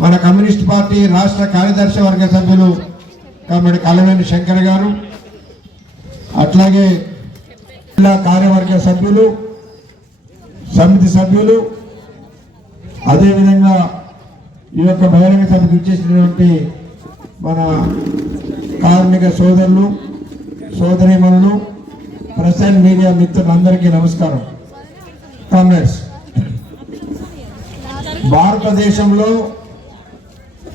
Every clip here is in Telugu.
మన కమ్యూనిస్ట్ పార్టీ రాష్ట్ర కార్యదర్శి వర్గ సభ్యులు కమ్మడి కలవేణి శంకర్ గారు అట్లాగే జిల్లా కార్యవర్గ సభ్యులు సమితి సభ్యులు అదేవిధంగా ఈ యొక్క బహిరంగ సభకు ఇచ్చేసినటువంటి మన కార్మిక సోదరులు సోదరిమణులు ప్రెస్ మీడియా మిత్రులందరికీ నమస్కారం. కామ్రేడ్స్ భారతదేశంలో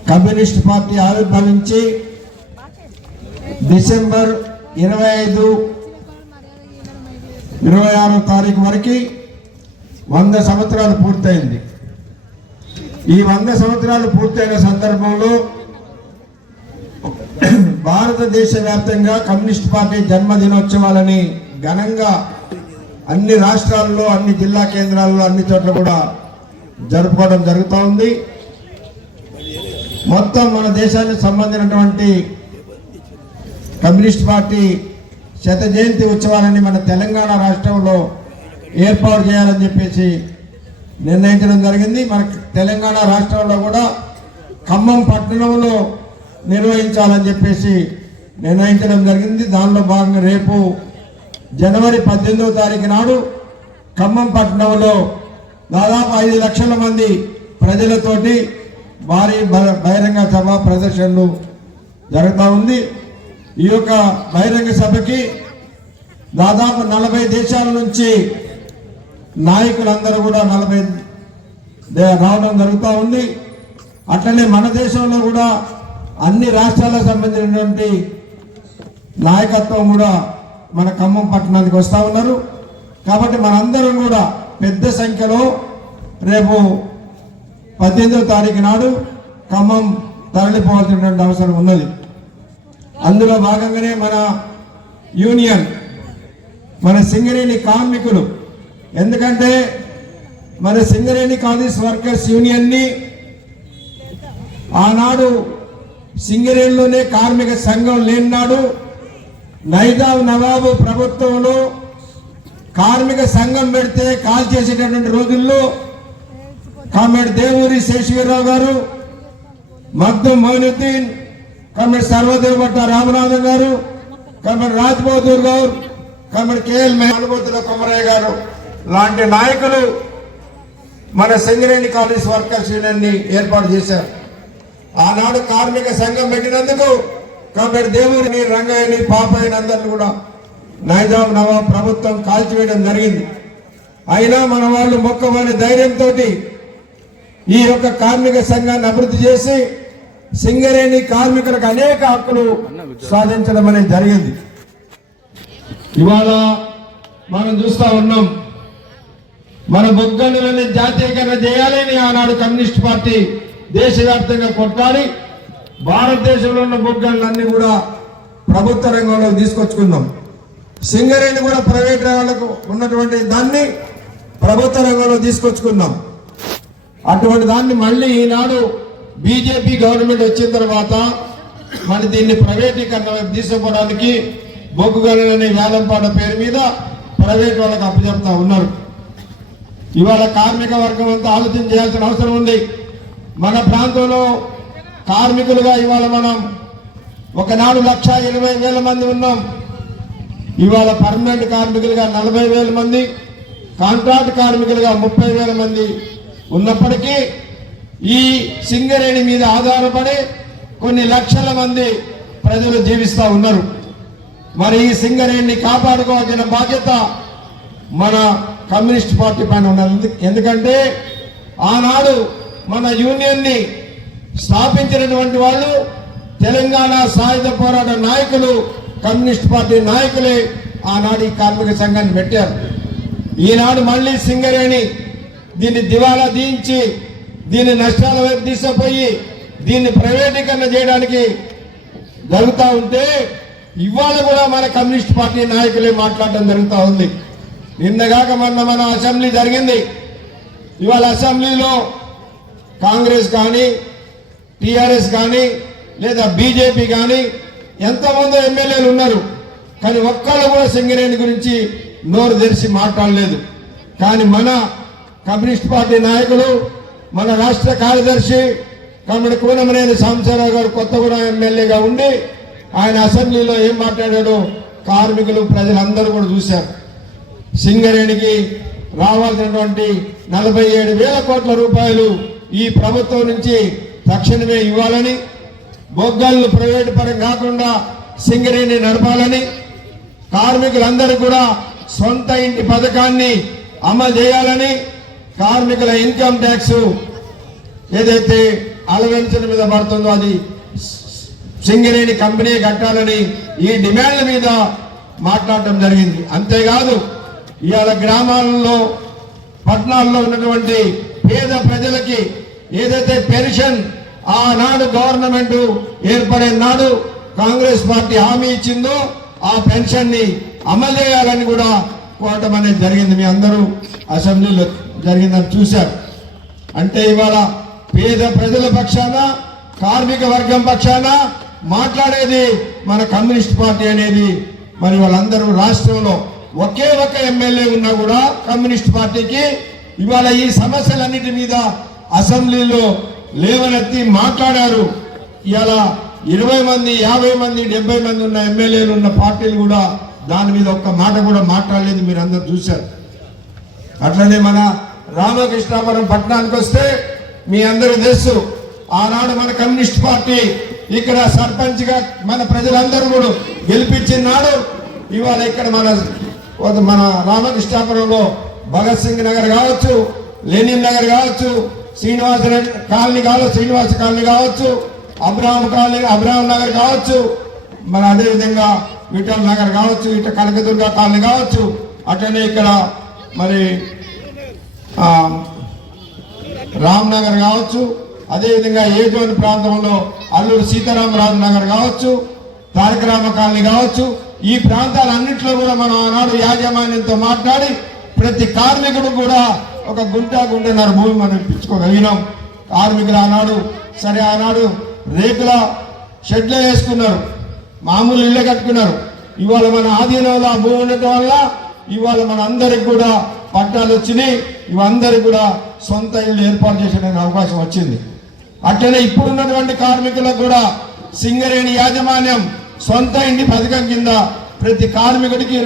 కమ్యూనిస్ట్ పార్టీ ఆవిర్భవించి డిసెంబర్ ఇరవై ఐదు ఇరవై ఆరో తారీఖు వరకు వంద సంవత్సరాలు పూర్తయింది. ఈ వంద సంవత్సరాలు పూర్తయిన సందర్భంలో భారతదేశ వ్యాప్తంగా కమ్యూనిస్ట్ పార్టీ జన్మదినోత్సవాలని ఘనంగా అన్ని రాష్ట్రాల్లో అన్ని జిల్లా కేంద్రాల్లో అన్ని చోట్ల కూడా జరుపుకోవడం జరుగుతూ ఉంది మొత్తం మన దేశానికి సంబంధించినటువంటి కమ్యూనిస్ట్ పార్టీ శత జయంతి ఉత్సవాలని మన తెలంగాణ రాష్ట్రంలో ఏర్పాటు చేయాలని చెప్పేసి నిర్ణయించడం జరిగింది. మన తెలంగాణ రాష్ట్రంలో కూడా ఖమ్మం పట్టణంలో నిర్వహించాలని చెప్పేసి నిర్ణయించడం జరిగింది. దానిలో భాగంగా రేపు జనవరి పద్దెనిమిదవ తారీఖు నాడు ఖమ్మం పట్టణంలో దాదాపు ఐదు లక్షల మంది ప్రజలతోటి భారీ బ- బహిరంగ సభ ప్రదర్శనలు జరుగుతూ ఉంది. ఈ యొక్క బహిరంగ సభకి దాదాపు నలభై దేశాల నుంచి నాయకులందరూ కూడా నలభై రావడం జరుగుతూ ఉంది. అట్లనే మన దేశంలో కూడా అన్ని రాష్ట్రాలకు సంబంధించినటువంటి నాయకత్వం కూడా మన ఖమ్మం పట్టణానికి వస్తూ ఉన్నారు. కాబట్టి మనందరం కూడా పెద్ద సంఖ్యలో రేపు పద్దెనిమిదవ తారీఖు నాడు ఖమ్మం తరలిపోవాల్సినటువంటి అవసరం ఉన్నది. అందులో భాగంగానే మన యూనియన్ మన సింగరేణి కార్మికులు ఎందుకంటే మన సింగరేణి కాంగ్రెస్ వర్కర్స్ యూనియన్ని ఆనాడు సింగరేణిలోనే కార్మిక సంఘం లేనినాడు నైజాం నవాబు ప్రభుత్వంలో కార్మిక సంఘం పెడితే కాల్ చేసేటటువంటి రోజుల్లో కామ్రేడ్ దేవూరి శేషవీరరావు గారు మగ్దుం మొయినుద్దీన్ కామెడ్ సర్వదేవ్ భట్ట రామనాథన్ గారు కామెడ్ రాజ్ బహదూర్ గారు కామెడ్ కేఎల్ అనుభూతుల కొమరయ్య గారు. లాంటి నాయకులు మన సింగరేణి కాలేజ్ వర్కర్స్ యూనియన్ని ఏర్పాటు చేశారు. ఆనాడు కార్మిక సంఘం పెట్టినందుకు కాబట్టి దేవుడిని రంగయ్యని పాపయ్యని అందరిని కూడా నైజాం నవాబ్ ప్రభుత్వం కాల్చివేయడం జరిగింది. అయినా మన వాళ్ళు మొక్కమని ధైర్యంతో ఈ యొక్క కార్మిక సంఘాన్ని అభివృద్ధి చేసి సింగరేణి కార్మికులకు అనేక హక్కులు సాధించడం అనేది జరిగింది. ఇవాళ మనం చూస్తా ఉన్నాం మన బొగ్గనులని జాతీయకరణ చేయాలని ఆనాడు కమ్యూనిస్ట్ పార్టీ దేశవ్యాప్తంగా కొట్టాలి భారతదేశంలో ఉన్న బొగ్గనులన్నీ కూడా ప్రభుత్వ రంగంలో తీసుకొచ్చుకుందాం సింగరేణి కూడా ప్రైవేట్ రంగాలకు ఉన్నటువంటి దాన్ని ప్రభుత్వ రంగంలో తీసుకొచ్చుకుందాం అటువంటి దాన్ని మళ్ళీ ఈనాడు బీజేపీ గవర్నమెంట్ వచ్చిన తర్వాత మరి దీన్ని ప్రైవేటీకరణ వైపు తీసుకుపోవడానికి బొగ్గుగలనే వేలంపాట పేరు మీద ప్రైవేట్ వాళ్ళకి అప్పచెప్తా ఉన్నారు. ఇవాళ కార్మిక వర్గం అంతా ఆలోచన చేయాల్సిన అవసరం ఉంది. మన ప్రాంతంలో కార్మికులుగా ఇవాళ మనం ఒకనాడు లక్ష ఇరవై వేల మంది ఉన్నాం. ఇవాళ పర్మనెంట్ కార్మికులుగా నలభై వేల మంది కాంట్రాక్ట్ కార్మికులుగా ముప్పై వేల మంది ఉన్నప్పటికీ ఈ సింగరేణి మీద ఆధారపడి కొన్ని లక్షల మంది ప్రజలు జీవిస్తూ ఉన్నారు. మరి ఈ సింగరేణిని కాపాడుకోవాల్సిన బాధ్యత మన కమ్యూనిస్ట్ పార్టీ పైన ఉన్నది. ఎందుకంటే ఆనాడు మన యూనియన్ని స్థాపించినటువంటి వాళ్ళు తెలంగాణ సాయుధ పోరాట నాయకులు కమ్యూనిస్ట్ పార్టీ నాయకులే ఆనాడు ఈ కార్మిక సంఘాన్ని పెట్టారు. ఈనాడు మళ్ళీ సింగరేణి దీన్ని దివాలా దీయించి దీన్ని నష్టాల వైపు తీసుకుపోయి దీన్ని ప్రైవేటీకరణ చేయడానికి జరుగుతూ ఉంటే ఇవాళ కూడా మన కమ్యూనిస్ట్ పార్టీ నాయకులే మాట్లాడడం జరుగుతూ ఉంది. నిన్నగాక మొన్న మన అసెంబ్లీ జరిగింది. ఇవాళ అసెంబ్లీలో కాంగ్రెస్ కానీ టీఆర్ఎస్ కానీ లేదా బీజేపీ కానీ ఎంతమందో ఎమ్మెల్యేలు ఉన్నారు. కానీ ఒక్కళ్ళు కూడా సింగరేణి గురించి నోరు తెరిచి మాట్లాడలేదు. కానీ మన కమ్యూనిస్ట్ పార్టీ నాయకులు మన రాష్ట్ర కార్యదర్శి కమ్మడి కూనమనేని సాంబశివరావు గారు కొత్తగూడెం ఎమ్మెల్యేగా ఉండి ఆయన అసెంబ్లీలో ఏం మాట్లాడాడో కార్మికులు ప్రజలందరూ కూడా చూశారు. సింగరేణికి రావాల్సినటువంటి నలభై ఏడు వేల కోట్ల రూపాయలు ఈ ప్రభుత్వం నుంచి తక్షణమే ఇవ్వాలని బొగ్గలను ప్రైవేటు పరం కాకుండా సింగరేణి నడపాలని కార్మికులందరూ కూడా సొంత ఇంటి పథకాన్ని అమలు చేయాలని కార్మికుల ఇన్కమ్ ట్యాక్స్ ఏదైతే అలవెన్సుల మీద పడుతుందో అది సింగరేణి కంపెనీ కట్టాలని ఈ డిమాండ్ల మీద మాట్లాడటం జరిగింది. అంతేకాదు ఇవాళ గ్రామాలలో పట్టణాల్లో ఉన్నటువంటి పేద ప్రజలకి ఏదైతే పెన్షన్ ఆనాడు గవర్నమెంట్ ఏర్పడే నాడు కాంగ్రెస్ పార్టీ హామీ ఇచ్చిందో ఆ పెన్షన్ని అమలు చేయాలని కూడా కోరటం అనేది జరిగింది. మీ అందరూ అసెంబ్లీలో జరిగిందని చూశారు. అంటే ఇవాళ పేద ప్రజల పక్షాన కార్మిక వర్గం పక్షాన మాట్లాడేది మన కమ్యూనిస్ట్ పార్టీ అనేది. మరి వాళ్ళందరూ రాష్ట్రంలో ఒకే ఒక ఎమ్మెల్యే ఉన్నా కూడా కమ్యూనిస్ట్ పార్టీకి ఇవాళ ఈ సమస్యలన్నిటి మీద అసెంబ్లీలో లేవనెత్తి మాట్లాడారు. ఇవాళ ఇరవై మంది యాభై మంది డెబ్బై మంది ఉన్న ఎమ్మెల్యేలు ఉన్న పార్టీలు కూడా దాని మీద ఒక్క మాట కూడా మాట్లాడలేదు మీరు అందరు చూశారు. అట్లనే మన రామకృష్ణాపురం పట్టణానికి వస్తే మీ అందరూ తెలుసు ఆనాడు మన కమ్యూనిస్ట్ పార్టీ ఇక్కడ సర్పంచ్గా మన ప్రజలందరూ కూడా గెలిపించినాడు ఇవాళ ఇక్కడ మన మన రామకృష్ణాపురంలో భగత్ సింగ్ నగర్ కావచ్చు లెనిన్ నగర్ కావచ్చు శ్రీనివాస కాలనీ కావచ్చు శ్రీనివాస కాలనీ కావచ్చు అబ్రాహం కాలనీ అబ్రాహం నగర్ కావచ్చు మన అదేవిధంగా విఠల్ నగర్ కావచ్చు ఇటు కనకదుర్గ కాలనీ కావచ్చు అట్లనే ఇక్కడ మరి రామ్నగర్ రామ్ నగర్ కావచ్చు అదేవిధంగా ఏజోన్ ప్రాంతంలో అల్లూరు సీతారామరాజు నగర్ కావచ్చు తారక రామ కాలనీ కావచ్చు ఈ ప్రాంతాలన్నింటిలో కూడా మనం ఆనాడు యాజమాన్యంతో మాట్లాడి ప్రతి కార్మికుడు కూడా ఒక గుంట గుంటన్నర భూమి మనం ఇప్పించుకోగలిగినాం. కార్మికులు ఆనాడు సరే ఆనాడు రేకుల షెడ్లు వేసుకున్నారు మామూలు ఇళ్ళే కట్టుకున్నారు. ఇవాళ మన ఆధీనంలో ఆ భూమి ఉండటం వల్ల ఇవాళ మన అందరికి కూడా పట్టాలు వచ్చినాయి ఇవందరూ కూడా సొంత ఇల్లు ఏర్పాటు చేసే అవకాశం వచ్చింది. అట్లనే ఇప్పుడున్నటువంటి కార్మికులకు కూడా సింగరేణి యాజమాన్యం సొంత ఇంటి పథకం కింద ప్రతి కార్మికుడికి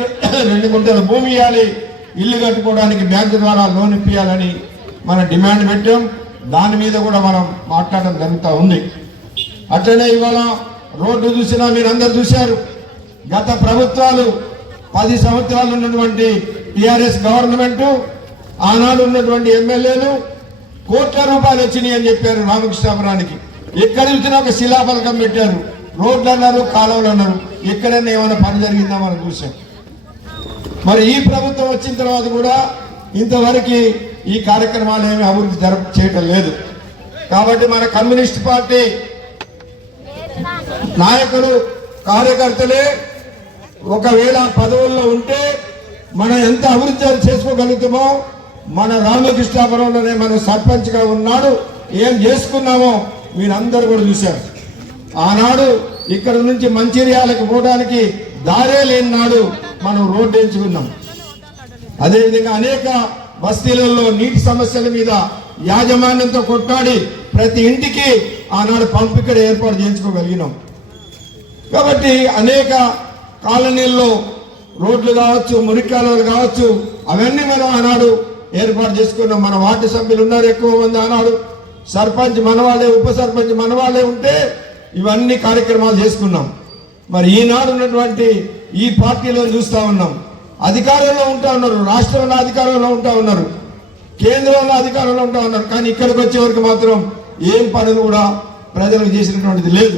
రెండు గుంటల భూమి ఇవ్వాలి. ఇల్లు కట్టుకోవడానికి బ్యాంకు ద్వారా లోన్ ఇప్పించాలని మన డిమాండ్ పెట్టాం. దాని మీద కూడా మనం మాట్లాడడం జరుగుతూ ఉంది. అట్లనే ఇవాళ రోడ్డు చూసినా మీరు అందరు చూశారు. గత ప్రభుత్వాలు పది సంవత్సరాలు ఉన్నటువంటి టిఆర్ఎస్ గవర్నమెంట్ ఆనాడు ఉన్నటువంటి ఎమ్మెల్యేలు కోట్ల రూపాయలు వచ్చినాయి అని చెప్పారు రామకృష్ణాపురానికి. ఎక్కడ చూసినా ఒక శిలాఫలకం పెట్టారు. రోడ్లు అన్నారు కాలువలు అన్నారు. ఎక్కడైనా ఏమైనా పని జరిగిందా మనం చూసాం. మరి ఈ ప్రభుత్వం వచ్చిన తర్వాత కూడా ఇంతవరకు ఈ కార్యక్రమాలు ఏమి అభివృద్ధి జర చేయటం లేదు. కాబట్టి మన కమ్యూనిస్ట్ పార్టీ నాయకులు కార్యకర్తలే ఒకవేళ పదవుల్లో ఉంటే మనం ఎంత అభివృద్ధి చేసుకోగలుగుతామో మన రామకృష్ణాపురంలోనే మనం సర్పంచ్గా ఉన్నాడు. ఏం చేసుకున్నామో మీరందరూ కూడా చూశారు. ఆనాడు ఇక్కడ నుంచి మంచిర్యాలకు పోవడానికి దారే లేని నాడు మనం రోడ్డు ఎంచుకున్నాం. అదేవిధంగా అనేక బస్తీలలో నీటి సమస్యల మీద యాజమాన్యంతో కొట్టాడి ప్రతి ఇంటికి ఆనాడు పంపు ఇక్కడ ఏర్పాటు చేయించుకోగలిగినాం. కాబట్టి అనేక కాలనీల్లో రోడ్లు కావచ్చు మురికాలు కావచ్చు అవన్నీ మనం ఆనాడు ఏర్పాటు చేసుకున్నాం. మన వార్డు సభ్యులు ఉన్నారు ఎక్కువ మంది ఆనాడు. సర్పంచ్ మనవాళ్ళే ఉప సర్పంచ్ మనవాళ్ళే ఉంటే ఇవన్నీ కార్యక్రమాలు చేసుకున్నాం. మరి ఈనాడు ఉన్నటువంటి ఈ పార్టీలో చూస్తూ ఉన్నాం. అధికారంలో ఉంటా ఉన్నారు రాష్ట్రంలో అధికారంలో ఉంటా ఉన్నారు కేంద్రంలో అధికారంలో ఉంటా ఉన్నారు కానీ ఇక్కడికి వచ్చే వరకు మాత్రం ఏం పనులు కూడా ప్రజలకు చేసినటువంటిది లేదు.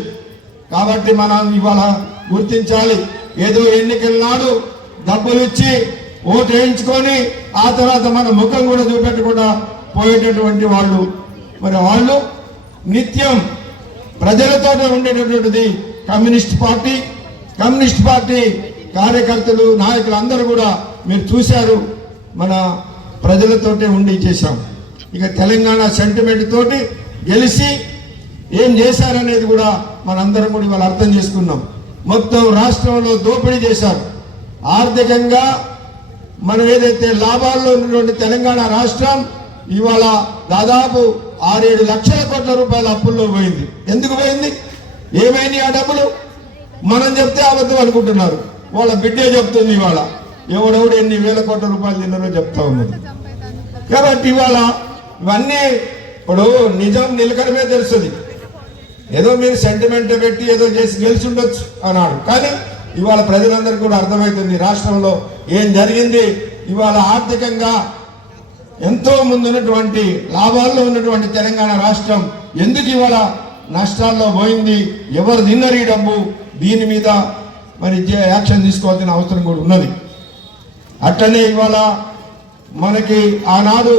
కాబట్టి మనం ఇవాళ గుర్తించాలి. ఏదో ఎన్నికల నాడు డబ్బులు ఇచ్చి ఓటు వేయించుకొని ఆ తర్వాత మన ముఖం కూడా చూపెట్టకుండా పోయేటటువంటి వాళ్ళు. మరి వాళ్ళు నిత్యం ప్రజలతోనే ఉండేటటువంటిది కమ్యూనిస్ట్ పార్టీ. కమ్యూనిస్ట్ పార్టీ కార్యకర్తలు నాయకులు అందరూ కూడా మీరు చూశారు. మన ప్రజలతోటే ఉండి చేశాం. ఇక తెలంగాణ సెంటిమెంట్ తోటి గెలిచి ఏం చేశారనేది కూడా మనందరం కూడా ఇవాళ అర్థం చేసుకున్నాం. మొత్తం రాష్ట్రంలో దోపిడీ చేశారు. ఆర్థికంగా మనం ఏదైతే లాభాల్లో ఉన్నటువంటి తెలంగాణ రాష్ట్రం ఇవాళ దాదాపు ఆరేడు లక్షల కోట్ల రూపాయల అప్పుల్లో పోయింది. ఎందుకు పోయింది? ఏమైంది ఆ డబ్బులు? మనం చెప్తే అబద్ధం అనుకుంటున్నారు. వాళ్ళ బిడ్డే చెప్తుంది ఇవాళ. ఎవడెవడు ఎన్ని వేల కోట్ల రూపాయలు తిన్నారో చెప్తా ఉన్నది. కాబట్టి ఇవాళ ఇవన్నీ ఇప్పుడు నిజం నిలకడమే తెలుస్తుంది. ఏదో మీరు సెంటిమెంట్ పెట్టి ఏదో చేసి గెలిచి ఉండొచ్చు అన్నాడు. కానీ ఇవాళ ప్రజలందరికీ కూడా అర్థమవుతుంది రాష్ట్రంలో ఏం జరిగింది. ఇవాళ ఆర్థికంగా ఎంతో ముందున్నటువంటి లాభాల్లో ఉన్నటువంటి తెలంగాణ రాష్ట్రం ఎందుకు ఇవాళ నష్టాల్లో పోయింది? ఎవరు తిన్నరు ఈ డబ్బు? దీని మీద మరి యాక్షన్ తీసుకోవాల్సిన అవసరం కూడా ఉన్నది. అట్లనే ఇవాళ మనకి ఆనాడు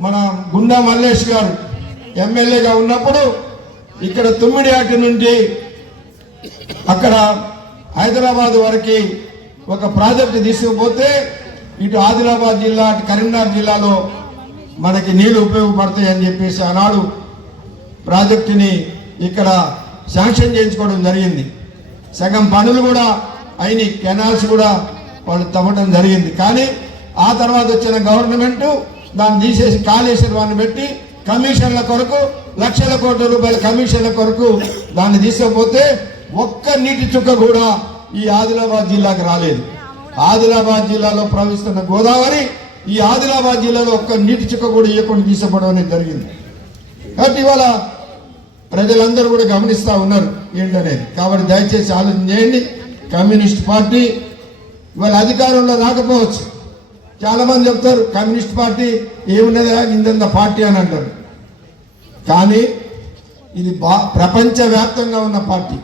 మన గుండా మల్లేష్ గారు ఎమ్మెల్యేగా ఉన్నప్పుడు ఇక్కడ తుమ్మిడి ఆట నుండి అక్కడ హైదరాబాద్ వరకు ఒక ప్రాజెక్టు తీసుకుపోతే ఇటు ఆదిలాబాద్ జిల్లా అటు కరీంనగర్ జిల్లాలో మనకి నీళ్ళు ఉపయోగపడతాయి అని చెప్పేసి ఆనాడు ప్రాజెక్టుని ఇక్కడ శాంక్షన్ చేయించుకోవడం జరిగింది. సగం పనులు కూడా అయినాయి కెనాల్స్ కూడా వాళ్ళు తవ్వడం జరిగింది. కానీ ఆ తర్వాత వచ్చిన గవర్నమెంట్ దాన్ని తీసేసి కాళేశ్వరాన్ని పెట్టి కమిషన్ల కొరకు లక్షల కోట్ల రూపాయల కమిషన్ల కొరకు దాన్ని తీసుకపోతే ఒక్క నీటి చుక్క కూడా ఈ ఆదిలాబాద్ జిల్లాకు రాలేదు. ఆదిలాబాద్ జిల్లాలో ప్రవహిస్తున్న గోదావరి ఈ ఆదిలాబాద్ జిల్లాలో ఒక్క నీటి చుక్క కూడా ఇవ్వకుండా తీసుకోవడం అనేది జరిగింది. కాబట్టి ఇవాళ ప్రజలందరూ కూడా గమనిస్తూ ఉన్నారు ఏంటనేది. కాబట్టి దయచేసి ఆలోచన చేయండి. కమ్యూనిస్ట్ పార్టీ ఇవాళ అధికారంలో రాకపోవచ్చు. చాలామంది చెప్తారు కమ్యూనిస్ట్ పార్టీ ఏమున్నదా ఇందంత పార్టీ అని అంటారు. కానీ ఇది బా ప్రపంచవ్యాప్తంగా ఉన్న పార్టీ.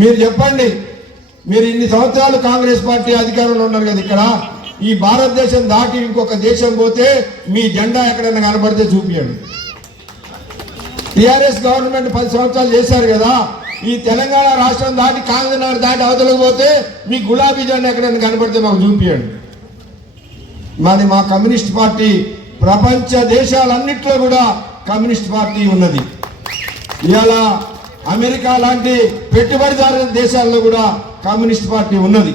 మీరు చెప్పండి మీరు ఇన్ని సంవత్సరాలు కాంగ్రెస్ పార్టీ అధికారంలో ఉన్నారు కదా ఇక్కడ? ఈ భారతదేశం దాటి ఇంకొక దేశం పోతే మీ జెండా ఎక్కడైనా కనబడితే చూపియండి. టిఆర్ఎస్ గవర్నమెంట్ పది సంవత్సరాలు చేశారు కదా ఈ తెలంగాణ రాష్ట్రం దాటి కాంగ్రెస్ దాటి అవతలకు పోతే మీ గులాబీ జెండా ఎక్కడైనా కనబడితే మాకు చూపియండి. మరి మా కమ్యూనిస్ట్ పార్టీ ప్రపంచ దేశాలన్నిట్లో కూడా కమ్యూనిస్ట్ పార్టీ ఉన్నది. ఇవాళ అమెరికా లాంటి పెట్టుబడిదారు దేశాల్లో కూడా కమ్యూనిస్ట్ పార్టీ ఉన్నది.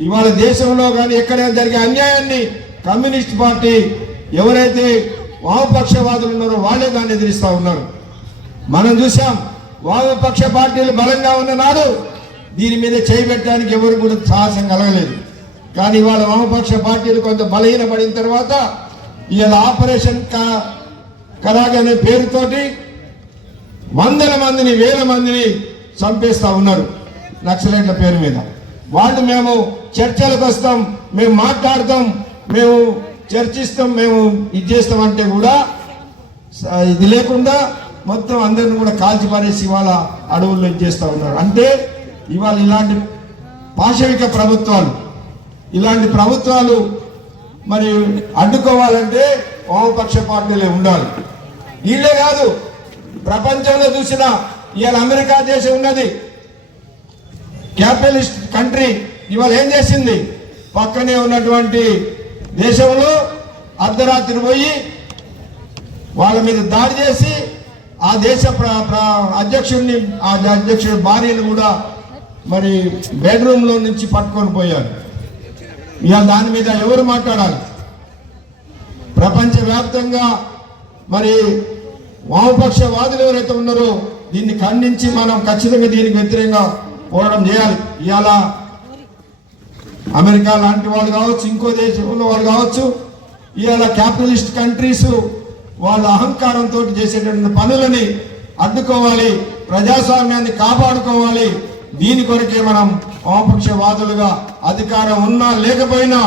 ఇవాళ దేశంలో కానీ ఎక్కడైనా జరిగే అన్యాయాన్ని కమ్యూనిస్ట్ పార్టీ ఎవరైతే వామపక్షవాదులు ఉన్నారో వాళ్ళే దాన్ని ఎదిరిస్తూ ఉన్నారు. మనం చూసాం వామపక్ష పార్టీలు బలంగా ఉన్న నాడు దీని మీద చేయబెట్టడానికి ఎవరు కూడా సాహసం కలగలేదు. కానీ ఇవాళ వామపక్ష పార్టీలు కొంత బలహీనపడిన తర్వాత ఇవాళ ఆపరేషన్ కా- కరాగ్ అనే పేరుతోటి వందల మందిని వేల మందిని చంపేస్తూ ఉన్నారు నక్సలైట్ల పేరు మీద. వాళ్ళు మేము చర్చలకు వస్తాం మేము మాట్లాడతాం మేము చర్చిస్తాం మేము ఇది చేస్తాం అంటే కూడా ఇది లేకుండా మొత్తం అందరిని కూడా కాల్చి పారేసి ఇవాళ అడవుల్లో ఇది ఉన్నారు. అంటే ఇవాళ ఇలాంటి పాశవిక ప్రభుత్వాలు ఇలాంటి ప్రభుత్వాలు మరి అడ్డుకోవాలంటే వామపక్ష పార్టీలే ఉండాలి. వీళ్ళే కాదు ప్రపంచంలో చూసిన ఇవాళ అమెరికా దేశం ఉన్నది. క్యాపిటలిస్ట్ కంట్రీ ఇవాళ ఏం చేసింది? పక్కనే ఉన్నటువంటి దేశంలో అర్ధరాత్రి పోయి వాళ్ళ మీద దాడి చేసి ఆ దేశ అధ్యక్షుడిని ఆ అధ్యక్షుడి భార్యను కూడా మరి బెడ్రూమ్లో నుంచి పట్టుకొని పోయారు. ఇవాళ దాని మీద ఎవరు మాట్లాడాలి? ప్రపంచవ్యాప్తంగా మరి వామపక్షవాదులు ఎవరైతే ఉన్నారో దీన్ని ఖండించి మనం ఖచ్చితంగా దీనికి వ్యతిరేకంగా పోరాటం చేయాలి. ఇవాళ అమెరికా లాంటి వాళ్ళు కావచ్చు ఇంకో దేశంలో వాళ్ళు కావచ్చు ఇవాళ క్యాపిటలిస్ట్ కంట్రీస్ వాళ్ళ అహంకారంతో చేసేటువంటి పనులని అడ్డుకోవాలి ప్రజాస్వామ్యాన్ని కాపాడుకోవాలి. దీని కొరకే మనం వామపక్షవాదులుగా అధికారం ఉన్నా లేకపోయినా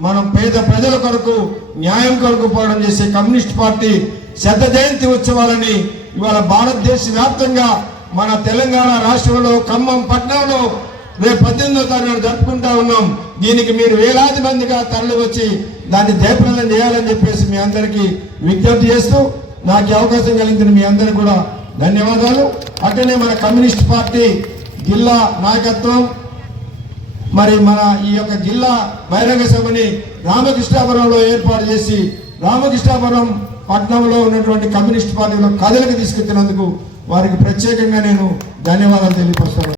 మనం పేద ప్రజల కొరకు న్యాయం కొరకు పోవడం చేసే కమ్యూనిస్ట్ పార్టీ శత జయంతి ఉత్సవాలని ఇవాళ భారతదేశ వ్యాప్తంగా మన తెలంగాణ రాష్ట్రంలో ఖమ్మం పట్టణంలో రేపు పద్దెనిమిదో తారీఖు జరుపుకుంటా ఉన్నాం. దీనికి మీరు వేలాది మందిగా తరలి వచ్చి దాన్ని జయప్రదం చేయాలని చెప్పేసి మీ అందరికీ విజ్ఞప్తి చేస్తూ నాకు అవకాశం కలిగిన మీ అందరికీ కూడా ధన్యవాదాలు. అట్లనే మన కమ్యూనిస్ట్ పార్టీ జిల్లా నాయకత్వం మరి మన ఈ యొక్క జిల్లా బహిరంగ సభని రామకృష్ణాపురంలో ఏర్పాటు చేసి రామకృష్ణాపురం పట్టణంలో ఉన్నటువంటి కమ్యూనిస్ట్ పార్టీలో కథలకు తీసుకెళ్తున్నందుకు వారికి ప్రత్యేకంగా నేను ధన్యవాదాలు తెలియపరుస్తాను